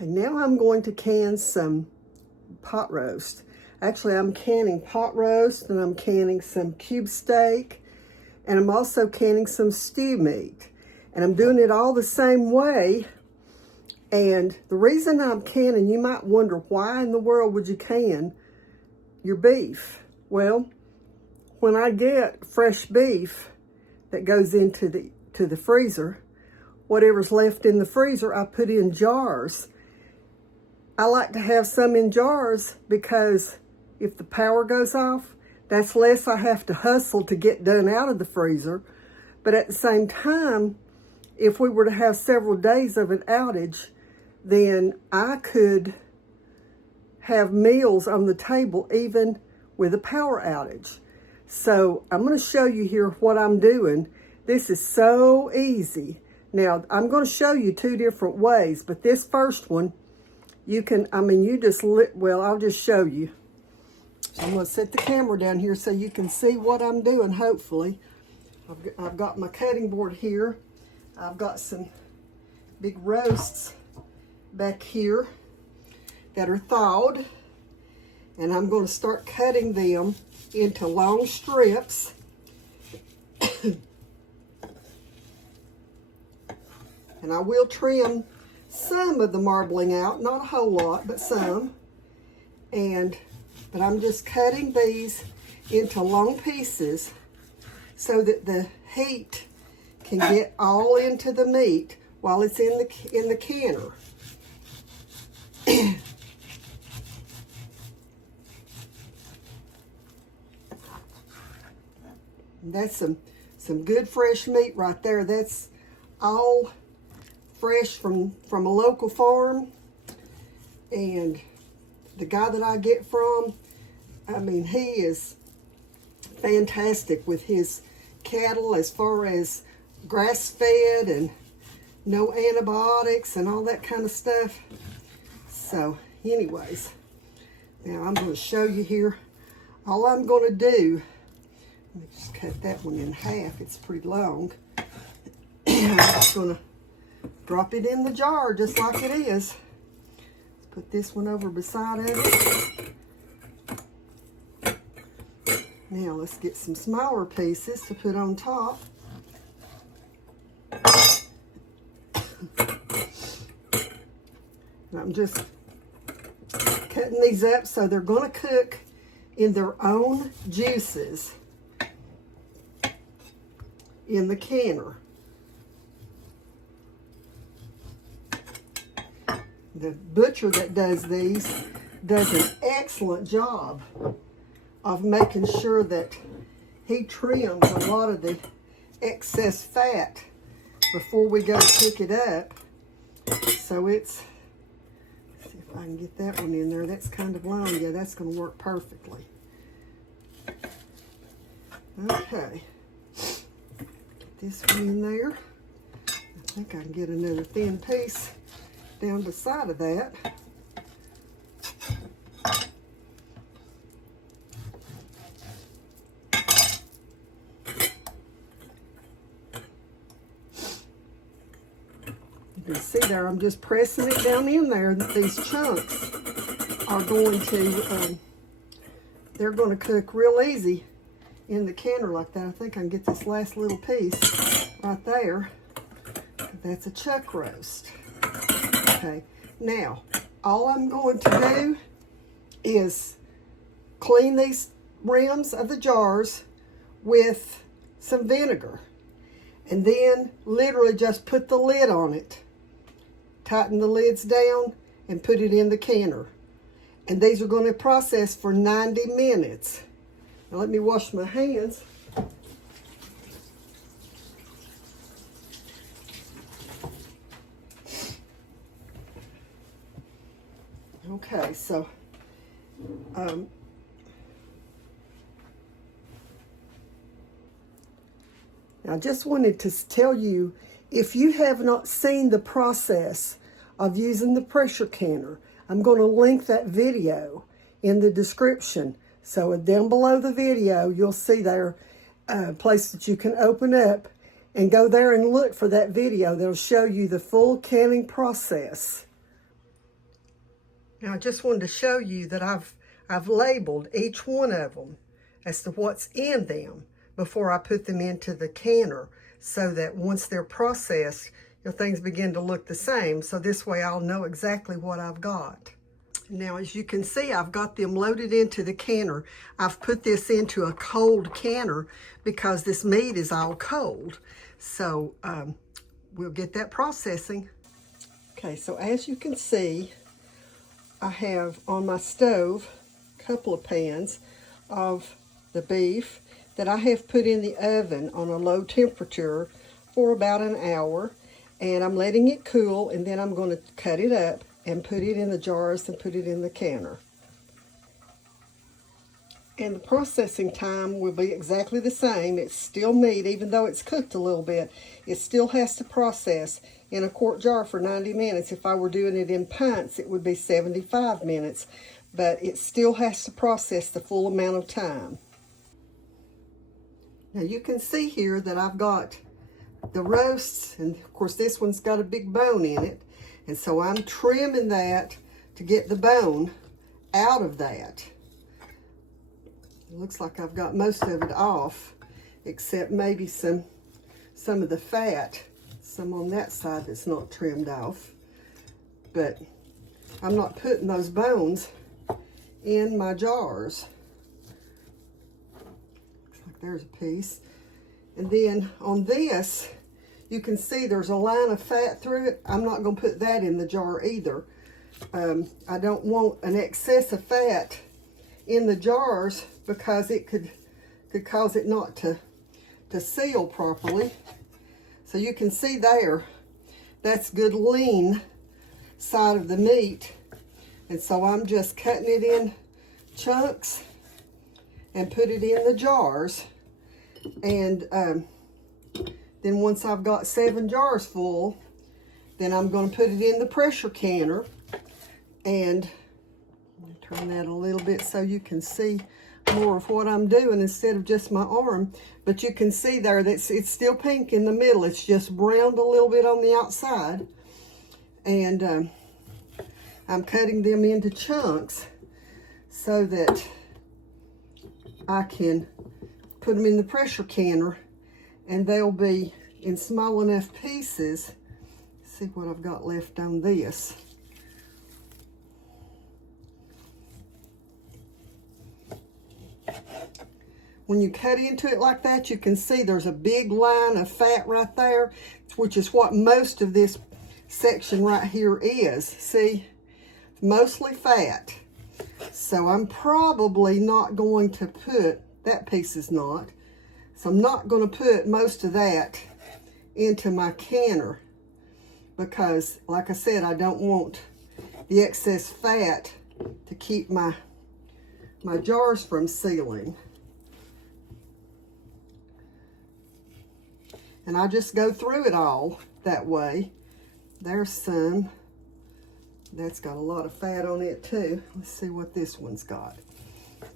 Okay, now I'm going to can some pot roast. Actually, I'm canning pot roast, and I'm canning some cube steak, and I'm also canning some stew meat. And I'm doing it all the same way. And the reason I'm canning, you might wonder, why in the world would you can your beef? Well, when I get fresh beef that goes into the freezer, whatever's left in the freezer, I put in jars. I like to have some in jars because if the power goes off, that's less I have to hustle to get done out of the freezer. But at the same time, if we were to have several days of an outage, then I could have meals on the table even with a power outage. So I'm going to show you here what I'm doing. This is so easy. Now, I'm going to show you two different ways, but this first one, you can, I'll just show you. So I'm going to set the camera down here so you can see what I'm doing, hopefully. I've got my cutting board here. I've got some big roasts back here that are thawed. And I'm going to start cutting them into long strips. And I will trim some of the marbling out, not a whole lot, but some. But I'm just cutting these into long pieces so that the heat can get all into the meat while it's in the canner. That's some good fresh meat right there. That's all fresh from a local farm. And the guy that I get from, he is fantastic with his cattle as far as grass-fed and no antibiotics and all that kind of stuff. So anyways, now I'm going to show you here. All I'm going to do, let me just cut that one in half. It's pretty long. I'm just going to drop it in the jar just like it is. Let's put this one over beside of it. Now let's get some smaller pieces to put on top. And I'm just cutting these up so they're going to cook in their own juices in the canner. The butcher that does these does an excellent job of making sure that he trims a lot of the excess fat before we go cook it up. So it's, let's see if I can get that one in there. That's kind of long. Yeah, that's going to work perfectly. Okay. Get this one in there. I think I can get another thin piece down the side of that. You can see there, I'm just pressing it down in there. These chunks are going to, they're going to cook real easy in the canner like that. I think I can get this last little piece right there. That's a chuck roast. Okay, now, all I'm going to do is clean these rims of the jars with some vinegar. And then literally just put the lid on it. Tighten the lids down and put it in the canner. And these are going to process for 90 minutes. Now let me wash my hands. Okay, so I just wanted to tell you, if you have not seen the process of using the pressure canner, I'm going to link that video in the description. So down below the video, you'll see there a place that you can open up and go there and look for that video. That'll show you the full canning process. Now I just wanted to show you that I've labeled each one of them as to what's in them before I put them into the canner, so that once they're processed, things begin to look the same. So this way I'll know exactly what I've got. Now, as you can see, I've got them loaded into the canner. I've put this into a cold canner because this meat is all cold. So we'll get that processing. Okay, so as you can see, I have on my stove a couple of pans of the beef that I have put in the oven on a low temperature for about an hour. And I'm letting it cool, and then I'm going to cut it up and put it in the jars and put it in the canner. And the processing time will be exactly the same. It's still meat, even though it's cooked a little bit. It still has to process in a quart jar for 90 minutes. If I were doing it in pints, it would be 75 minutes. But it still has to process the full amount of time. Now you can see here that I've got the roasts, and of course this one's got a big bone in it. And so I'm trimming that to get the bone out of that. It looks like I've got most of it off, except maybe some of the fat, some on that side that's not trimmed off. But I'm not putting those bones in my jars. Looks like there's a piece. And then on this, you can see there's a line of fat through it. I'm not going to put that in the jar either. I don't want an excess of fat in the jars because it could cause it not to seal properly. So you can see there, that's good lean side of the meat. And so I'm just cutting it in chunks and put it in the jars. And then once I've got 7 jars full, then I'm going to put it in the pressure canner. And turn that a little bit so you can see more of what I'm doing instead of just my arm. But you can see there that it's still pink in the middle. It's just browned a little bit on the outside. And I'm cutting them into chunks so that I can put them in the pressure canner, and they'll be in small enough pieces. Let's see what I've got left on this. When you cut into it like that, you can see there's a big line of fat right there, which is what most of this section right here is. See, mostly fat. So I'm probably not going to put, that piece is not, so I'm not going to put most of that into my canner because, like I said, I don't want the excess fat to keep my jars from sealing. And I just go through it all that way. There's some. That's got a lot of fat on it too. Let's see what this one's got.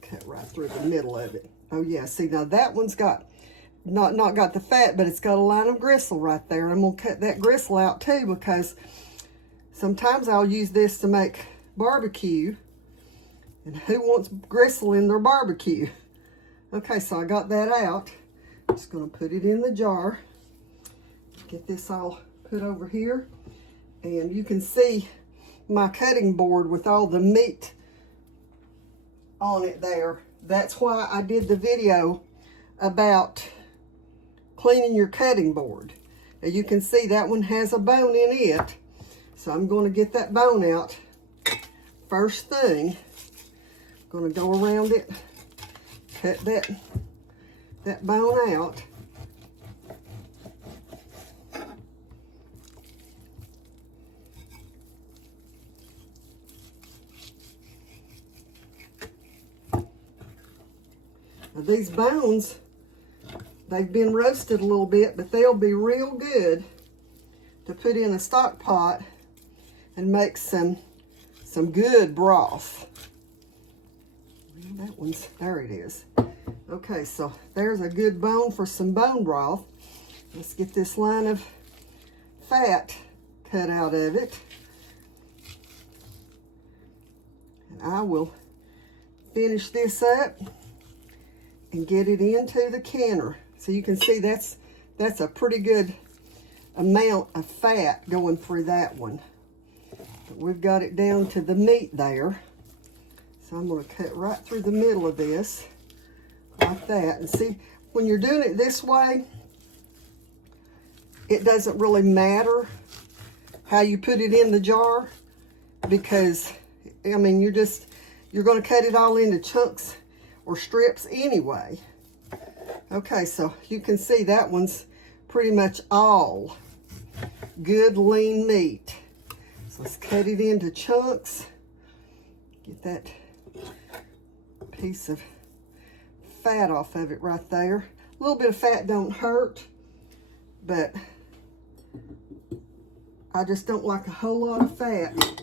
Cut right through the middle of it. Oh yeah, see now that one's got, not got the fat, but it's got a line of gristle right there. I'm gonna cut that gristle out too because sometimes I'll use this to make barbecue. And who wants gristle in their barbecue? Okay, so I got that out. Just gonna put it in the jar. Get this all put over here. And you can see my cutting board with all the meat on it there. That's why I did the video about cleaning your cutting board. Now you can see that one has a bone in it. So I'm going to get that bone out first thing. I'm going to go around it, cut that bone out. Now these bones, they've been roasted a little bit, but they'll be real good to put in a stock pot and make some good broth. That one's, there it is. Okay, so there's a good bone for some bone broth. Let's get this line of fat cut out of it. And I will finish this up and get it into the canner. So you can see that's a pretty good amount of fat going through that one. But we've got it down to the meat there. So I'm going to cut right through the middle of this like that. And see, when you're doing it this way, it doesn't really matter how you put it in the jar, because I mean you're going to cut it all into chunks or strips anyway. Okay, so you can see that one's pretty much all good lean meat. So let's cut it into chunks. Get that piece of fat off of it right there. A little bit of fat don't hurt, but I just don't like a whole lot of fat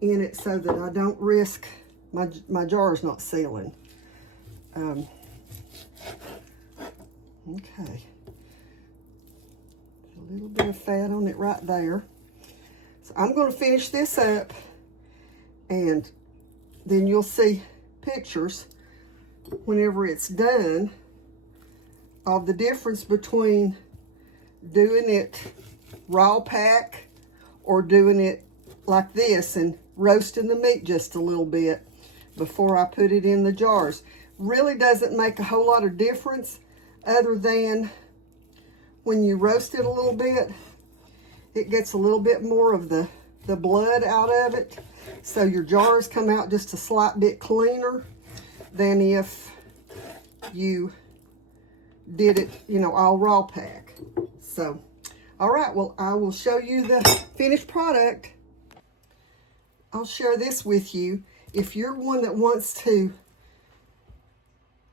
in it so that I don't risk my jars not sealing. Okay. A little bit of fat on it right there. So I'm going to finish this up, and then you'll see pictures whenever it's done of the difference between doing it raw pack or doing it like this and roasting the meat just a little bit before I put it in the jars. Really doesn't make a whole lot of difference, other than when you roast it a little bit, it gets a little bit more of the blood out of it. So your jars come out just a slight bit cleaner than if you did it, you know, all raw pack. So, all right, well, I will show you the finished product. I'll share this with you. If you're one that wants to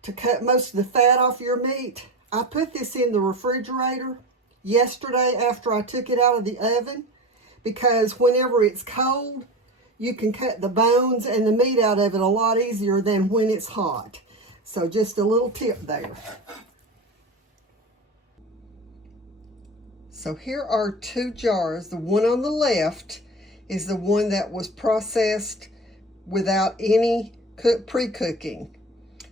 cut most of the fat off your meat, I put this in the refrigerator yesterday after I took it out of the oven, because whenever it's cold, you can cut the bones and the meat out of it a lot easier than when it's hot. So just a little tip there. So here are two jars. The one on the left is the one that was processed without any pre-cooking.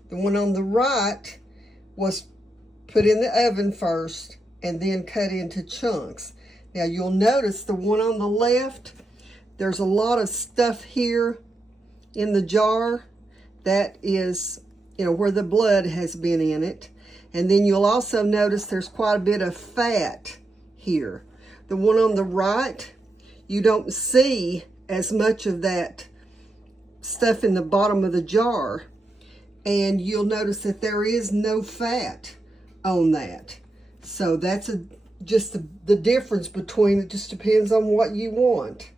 The one on the right was put in the oven first and then cut into chunks. Now you'll notice the one on the left, there's a lot of stuff here in the jar that is, you know, where the blood has been in it. And then you'll also notice there's quite a bit of fat here. The one on the right, you don't see as much of that stuff in the bottom of the jar. And you'll notice that there is no fat on that. So that's just the difference between, it just depends on what you want.